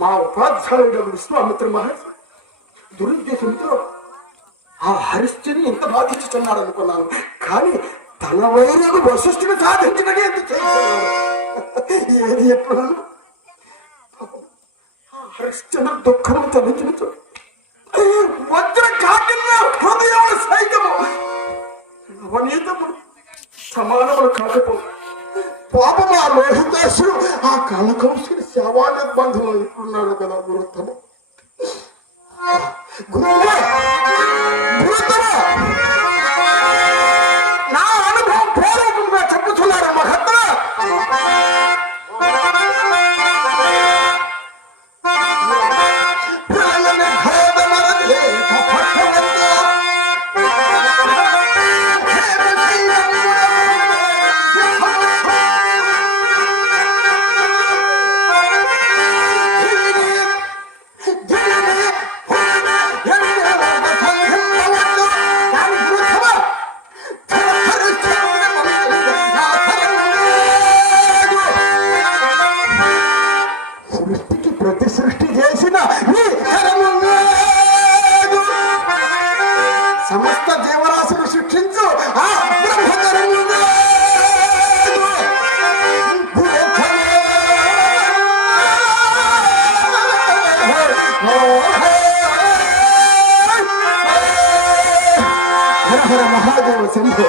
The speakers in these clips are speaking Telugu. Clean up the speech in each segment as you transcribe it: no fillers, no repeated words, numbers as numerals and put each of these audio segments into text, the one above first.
మా ఉపాధ్యాయుడు విశ్వామిత్ర మహర్షి దురుద్దేశంతో ఆ హరిశ్చని ఎంత బాధించుతున్నాడు అనుకున్నాను. కానీ తన వైరకు వశిష్ఠుడు సాధించడమే ఎంత చేస్తున్నాడు. ఏది ఎప్పుడు హరిశ్చన దుఃఖము తొలగించు వజ్ర కాఠిన్య హృదయములు సైతము నవనీతములు సమానములు కాకపో పాపం ఆ లోహితాసుడు ఆ కళకౌశుడు శవానిర్బంధంలో ఉన్నాడు కదా గురుత్తము. నా అనుభవం పూర్వకంగా చెప్పుతున్నాడు మహత్వ. సమస్త జీవరాశులు సృష్టించు ఆ బ్రహ్మధర్ము హర హర మహాదేవ శంభో.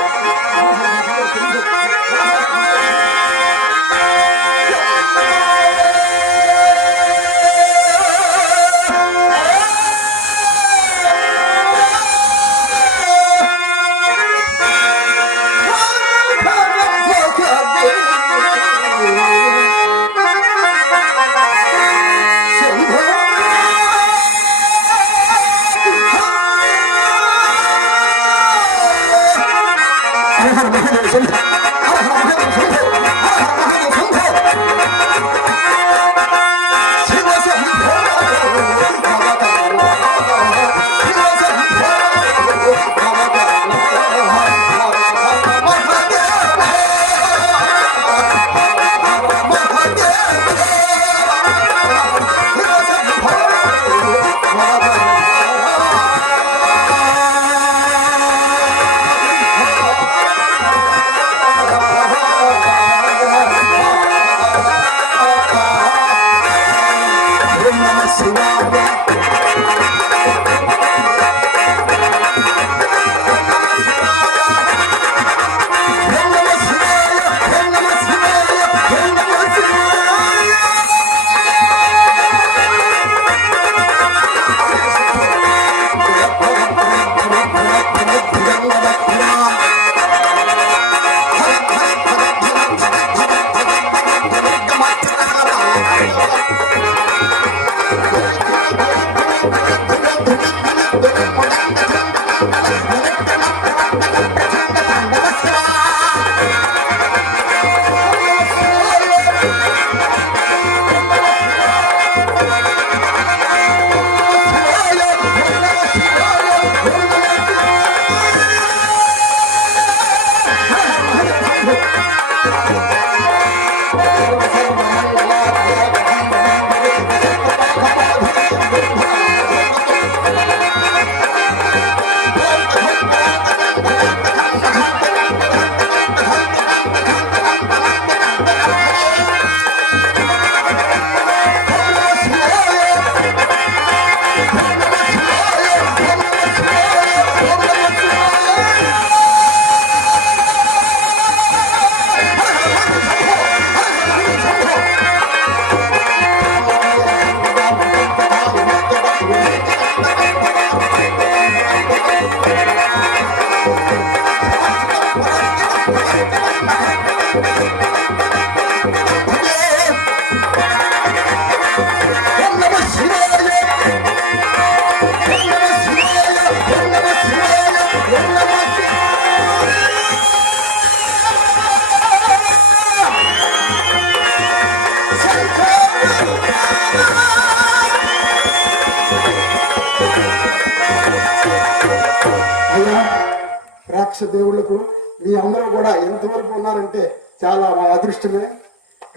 దేవుళ్లకు మీ అందరూ కూడా ఎంతవరకు ఉన్నారంటే చాలా మా అదృష్టమే.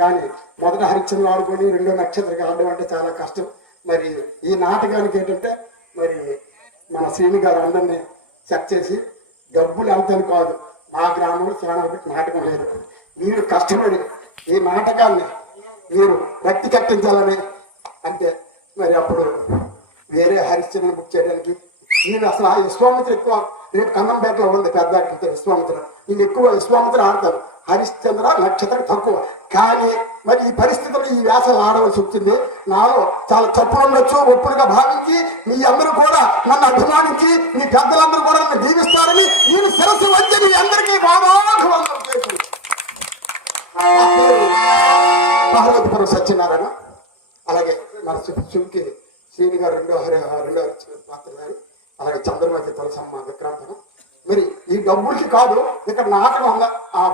కానీ మొదట హరిశ్చంద్ర ఆడుకొని రెండో నక్షత్రకి ఆడడం అంటే చాలా కష్టం. మరి ఈ నాటకానికి ఏంటంటే మరి మన శ్రీని గారు అందరినీ సెట్ చేసి డబ్బులు వెళ్తాను కాదు, మా గ్రామంలో చాలా నాటకం లేదు, మీరు కష్టపడి ఈ నాటకాన్ని మీరు వ్యక్తి కట్టించాలని అంటే మరి అప్పుడు వేరే హరిశ్చంద్ర బుక్ చేయడానికి నేను అసలు ఆ విశ్వామిత్ర ఎక్కువ రేపు కన్నంపేటలో ఉంది పెద్ద విశ్వామిత్ర, నేను ఎక్కువ విశ్వామిత్ర ఆడతాను, హరిశ్చంద్ర నక్షత్రం తక్కువ. కానీ మరి ఈ పరిస్థితుల్లో ఈ వ్యాసం ఆడవలసి వచ్చింది. నాలో చాలా తప్పులు ఉండొచ్చు, ఒప్పుడుగా భావించి మీ అందరూ కూడా నన్ను అభిమానించి మీ పెద్దలందరూ కూడా నన్ను దీవిస్తారని నేను శిరస్సు వచ్చి మీ అందరికీ పార్వతీపురం సత్యనారాయణ, అలాగే మన సుఖి శ్రీని గారు రెండో పాత్ర గారు, అలాగే చంద్రమతి తులసమ్మ విక్రాంతనం. మరి ఈ డబ్బులకి కాదు ఇక్కడ నాటకం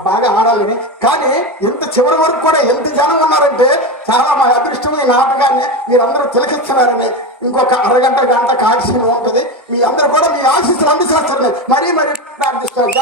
బాగా ఆడాలని. కానీ ఇంత చివరి వరకు కూడా ఎంత జనం ఉన్నారంటే చాలా మా అదృష్టం ఈ నాటకాన్ని మీరందరూ తిలకిస్తున్నారని. ఇంకొక అరగంట గంట కాల్సిన ఉంటుంది. మీ అందరూ కూడా మీ ఆశీస్సులు అందిస్తారు. మరీ ప్రార్థిస్తున్నారు.